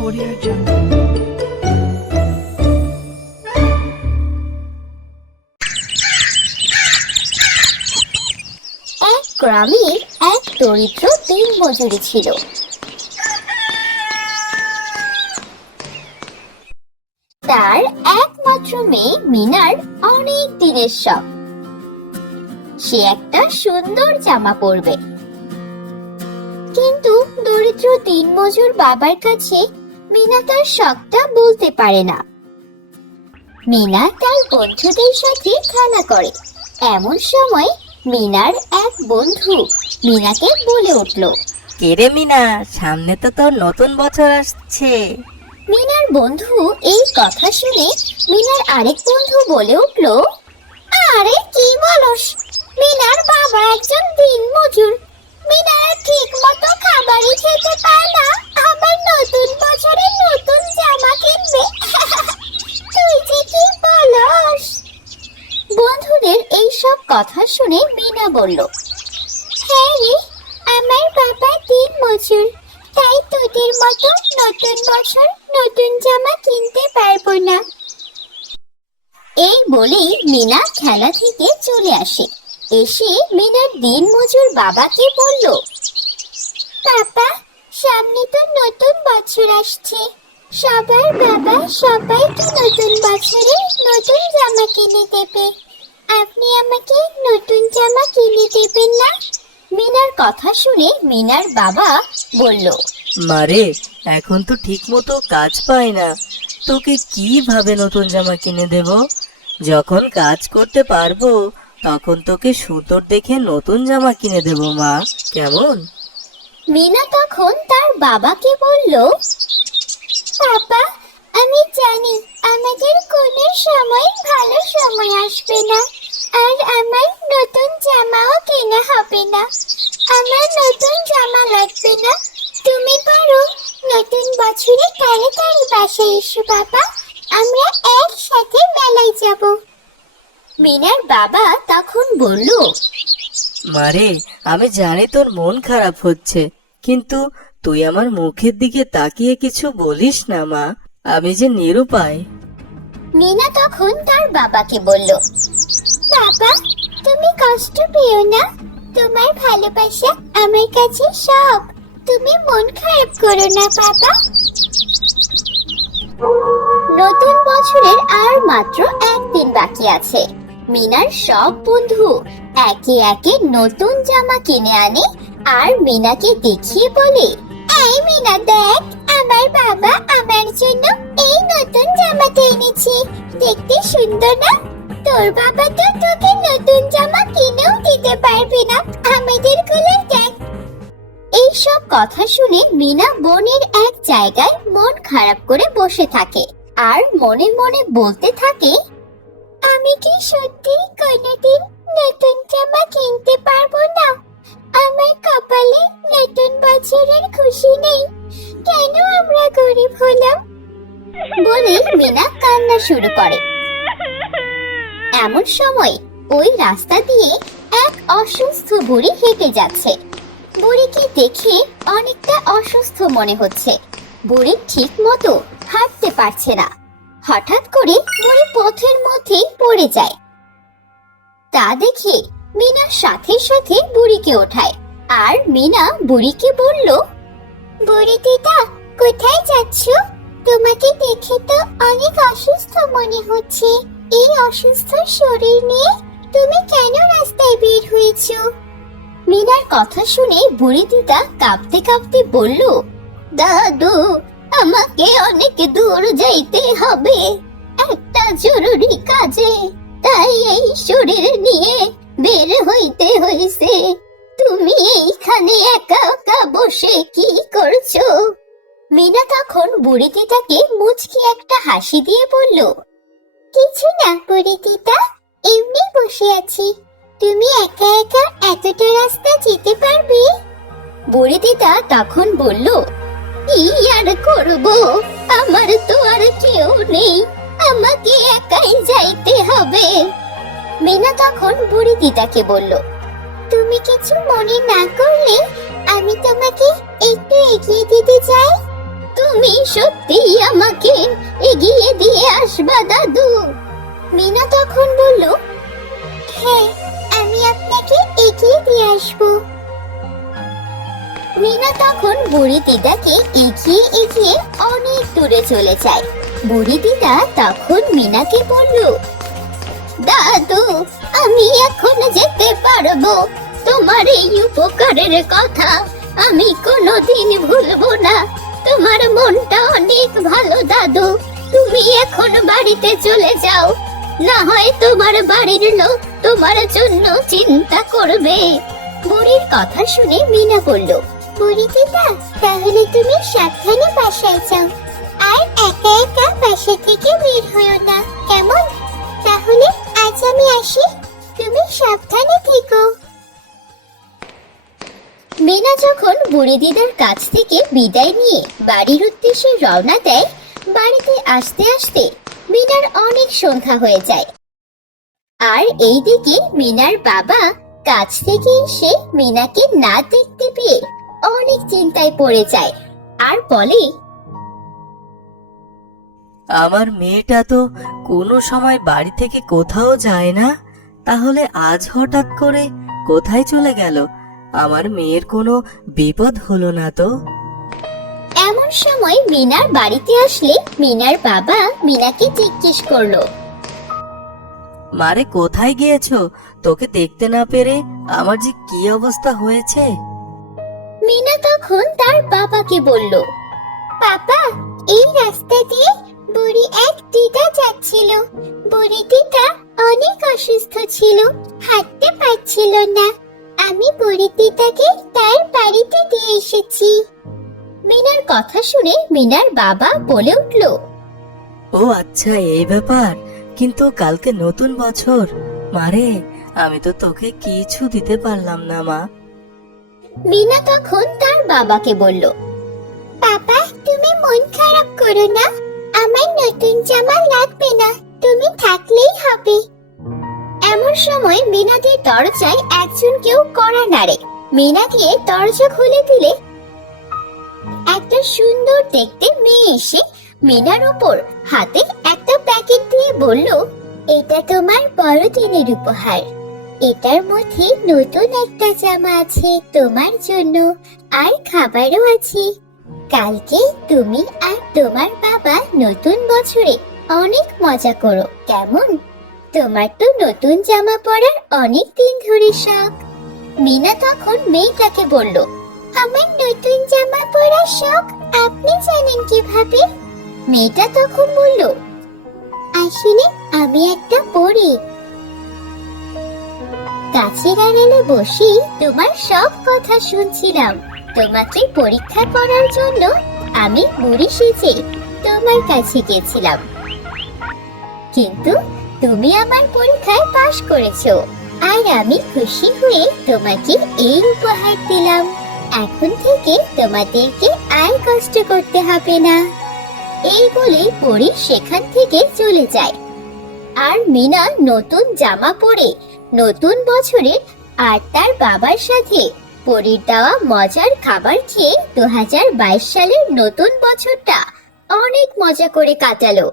Audio Jungle. এক গ্রামে এক দরিদ্র দিনমজুর ছিল। তার একমাত্র মেয়ে মিনার অনেক দিনের শখ, সে একটা সুন্দর জামা পরবে। কিন্তু দরিদ্র দিনমজুর বাবার কাছে মিনা তার শখটা বলতে পারে না। মিনা তার বন্ধুদের সাথে খেলা করে। এমন সময় মিনার এক বন্ধু মিনাকে বলে উঠল, কেরে মিনা, সামনে তো তোর নতুন বছর আসছে। মিনার বন্ধু এই কথা শুনে মিনার আরেক বন্ধু বলে উঠল, আরে কি বলস, মিনার বাবা একজন দিনমজুর, মিনার ঠিক মতো খাবারই খেতে পায় না, আবার নতুন বছরে নতুন জামা কিনবে। তুই যে কি বলস। বন্ধুদের এই সব কথা শুনে মিনা বলল, হ্যাঁ রে, আমার বাবা দিনমজুর, তাই তোদের মতো নতুন বছর নতুন জামা কিনতে পারবো না। এই বলেই মিনা খেলা থেকে চলে আসে। এসে মিনার দিনমজুর বাবাকে বলল, বাবা, সামনে তো নতুন বছর আসছে, সবার বাবা সবাইকে নতুন বছরে নতুন জামা কিনে দেবে, আপনি আমাকে নতুন জামা কিনে দেবেন না? মিনার কথা শুনে মিনার বাবা বলল, মারে, এখন তো ঠিক মতো কাজ পাই না, তোকে কিভাবে নতুন জামা কিনে দেব? যখন কাজ করতে পারবো তখন তোকে সুতোর দেখে নতুন জামা কিনে দেব মা, কেমন? মিনা তখন তার বাবাকে বলল, বাবা, আমি জানি আমাদের কোনো সময় ভালো সময় আসবে না, আর আমার নতুন জামাও কেনা হবে না, আমার নতুন জামা লাগবে না, তুমি পারো নতুন বছরে তাড়াতাড়ি বাসায় এসো বাবা, আমরা একসাথে মেলায় যাব। মিনার বাবা তখন বলল, মারে, আমি জানি তোর মন খারাপ হচ্ছে, কিন্তু তুই আমার মুখের দিকে তাকিয়ে কিছু বলিস না মা, আমি যে নিরুপায়। মিনা তখন তার বাবাকে বলল, বাবা, তুমি কষ্ট পেও না, তোমার ভালোবাসা আমার কাছে সব, তুমি মন খারাপ করো না বাবা। নতুন বছরের আর মাত্র একদিন বাকি আছে। মিনার সব বন্ধু একে একে নতুন জামা কিনে আনে আর মিনাকে দেখিয়ে বলে, এই মিনা দেখ, আমার বাবা আমার জন্য এই নতুন জামাটা এনেছে, দেখতে সুন্দর না? তোর বাবা তো তোকে নতুন জামা কিনেও দিতে পারবে না, আমাদের গুলো দেখ। এইসব কথা শুনে মিনা বনের এক জায়গায় মন খারাপ করে বসে থাকে আর মনে মনে বলতে থাকে, আমি কি সত্যি কোনোদিন নতুন জামা কিনতে পারবো না? আমার কপালে নতুন বছরের খুশি নেই, কেন আমরা গরিব হলাম? বলে মিনা কান্না শুরু করে। এমন সময় ওই রাস্তা দিয়ে এক অসুস্থ বুড়ি হেঁটে যাচ্ছে। বুড়িকে দেখে অনেকটা অসুস্থ মনে হচ্ছে। বুড়ি ঠিক মতো হাঁটতে পারছে না। হঠাৎ করে বুড়ি পথের মধ্যেই পড়ে যায়। তা দেখে মিনা সাথে সাথে বুড়িকে ওঠায় আর মিনা বুড়িকে বলল, বুড়ি দিদা, কোথায় যাচ্ছ? তোমাকে দেখে তো অনেক অসুস্থ মনে হচ্ছে, এই অসুস্থ শরীর নিয়ে তুমি কেন রাস্তায় বের হয়েছো? মিনার কথা শুনে বুড়ি দিদা কাঁপতে কাঁপতে বলল, দাদু, আমাকে অনেক দূর যাইতে হবে একটা জরুরি কাজে, তাই এই শরীর নিয়ে বের হইতে হইছে। তুমি এইখানে একা একা বসে কি করছো? মিনা তখন বুড়ি দিদাকে মুচকি একটা হাসি দিয়ে বলল, কিছু না বুড়ি দিদা, এমনি বসে আছি, তুমি একা একা এতটা রাস্তা যেতে পারবে? বুড়ি দিদা তখন বলল, কি আর করব, আমার তো আর কেউ নেই, আমাকে একাই যাইতে হবে। মিনা তখন বুড়ি দিদাকে বলল, তুমি কিছু মনে না করলে আমি তোমাকে একটু এগিয়ে দিতে চাই। তুমি সত্যি আমাকে এগিয়ে দিয়ে আসবা দাদু? মিনা তখন বলল, হ্যাঁ, আমি আপনাকে এগিয়ে দিয়ে আসবো। মিনা তখন বুড়ি দিদাকে এগিয়ে এগিয়ে অনেক দূরে চলে যায়। বুড়ি দিদা তখন মিনাকে বলল, দাদু, আমি এখন যেতে পারবো। তোমার এই উপকারের কথা আমি কোনোদিন ভুলবো না। তোমার মনটা অনেক ভালো দাদু। তুমি এখন বাড়িতে চলে যাও, না হয় তোমার বাড়ির লোক তোমার জন্য চিন্তা করবে। বুড়ির কথা শুনে মিনা বলল, বুড়ি দিদা, তাহলে তুমি সাবধানে বাসায় যাও, আর একা একা বাসা থেকে বের হয়ো না, কেমন? তাহলে আজ আমি আসি, তুমি সাবধানে থেকো। মিনা যখন বুড়ি দিদার কাছ থেকে বিদায় নিয়ে বাড়ির উদ্দেশ্যে রওনা দেয়, বাড়িতে আসতে আসতে মিনার অনেক সন্ধ্যা হয়ে যায়। আর এইদিকে মিনার বাবা কাছ থেকে এসে মিনাকে না দেখতে পেয়ে অনেক চিন্তায় পড়ে যায় আর বলে, আমার মেয়েটা তো কোনো সময় বাড়ি থেকে কোথাও যায় না, তাহলে আজ হঠাৎ করে কোথায় চলে গেল? আমার মেয়ের কোনো বিপদ হলো না তো? এমন সময় মিনার বাড়িতে আসলে মিনার বাবা মিনাকে জিজ্ঞেস করলো, মারে, কোথায় গিয়েছো? তোকে দেখতে না পেরে আমার যে কি অবস্থা হয়েছে। মিনা তখন তার বাবাকে বলল, বাবা, এই রাস্তা দিয়ে বুড়ি এক দিদা যাচ্ছিল। বুড়ি দিদা অনেক অসুস্থ ছিল, হাঁটতে পারছিল না। আমি বুড়ি দিদাকে তার বাড়িতে দিয়ে এসেছি। মিনার কথা শুনে মিনার বাবা বলে উঠল, ও আচ্ছা, এই ব্যাপার। কিন্তু কালকে নতুন বছর মারে, আমি তো তোকে কিছু দিতে পারলাম না মা। মিনা তখন তার বাবাকে বলল, বাবা, তুমি মন খারাপ করো না, আমার নতুন জামা লাগবে না, তুমি থাকলেই হবে। এমন সময় মিনাদের দরজায় একজন কেউ কড়া নাড়ে। মিনা গিয়ে দরজা খুলে দিলে একটা সুন্দর দেখতে মেয়ে এসে মিনার উপর হাতে একটা প্যাকেট দিয়ে বলল, এটা তোমার বড়দিনের উপহার। এটার মধ্যে নতুন একটা জামা আছে তোমার জন্য, আর খাবারও আছে। কালকে তুমি আর তোমার বাবা নতুন বছরে অনেক মজা করো, কেমন? তোমার তো নতুন জামা পরার অনেক দিন ধরে শখ। মিনা তখন মেয়েটাকে বলল, আমার নতুন জামা পরার শখ আপনি জানেন কিভাবে? মেয়েটা তখন বলল, আসলে আমি একটা পরী। গাছের আড়ালে বসে তোমার সব কথা শুনছিলাম। তোমাকে পরীক্ষা করার জন্য আমি বুড়ি সেজে তোমার কাছে গেছিলাম, কিন্তু তুমি আমার পরীক্ষায় পাশ করেছো, আর আমি খুশি হয়ে তোমাকে এই উপহার দিলাম। এখন থেকে তোমাদেরকে আর কষ্ট করতে হবে না। এই বলে পরী সেখান থেকে চলে যায়। আর মিনা নতুন জামা পরে নতুন বছরে আর তার বাবার সাথে পরীর দেওয়া মজার খাবার খেয়ে 2022 সালের নতুন বছরটা অনেক মজা করে কাটালো।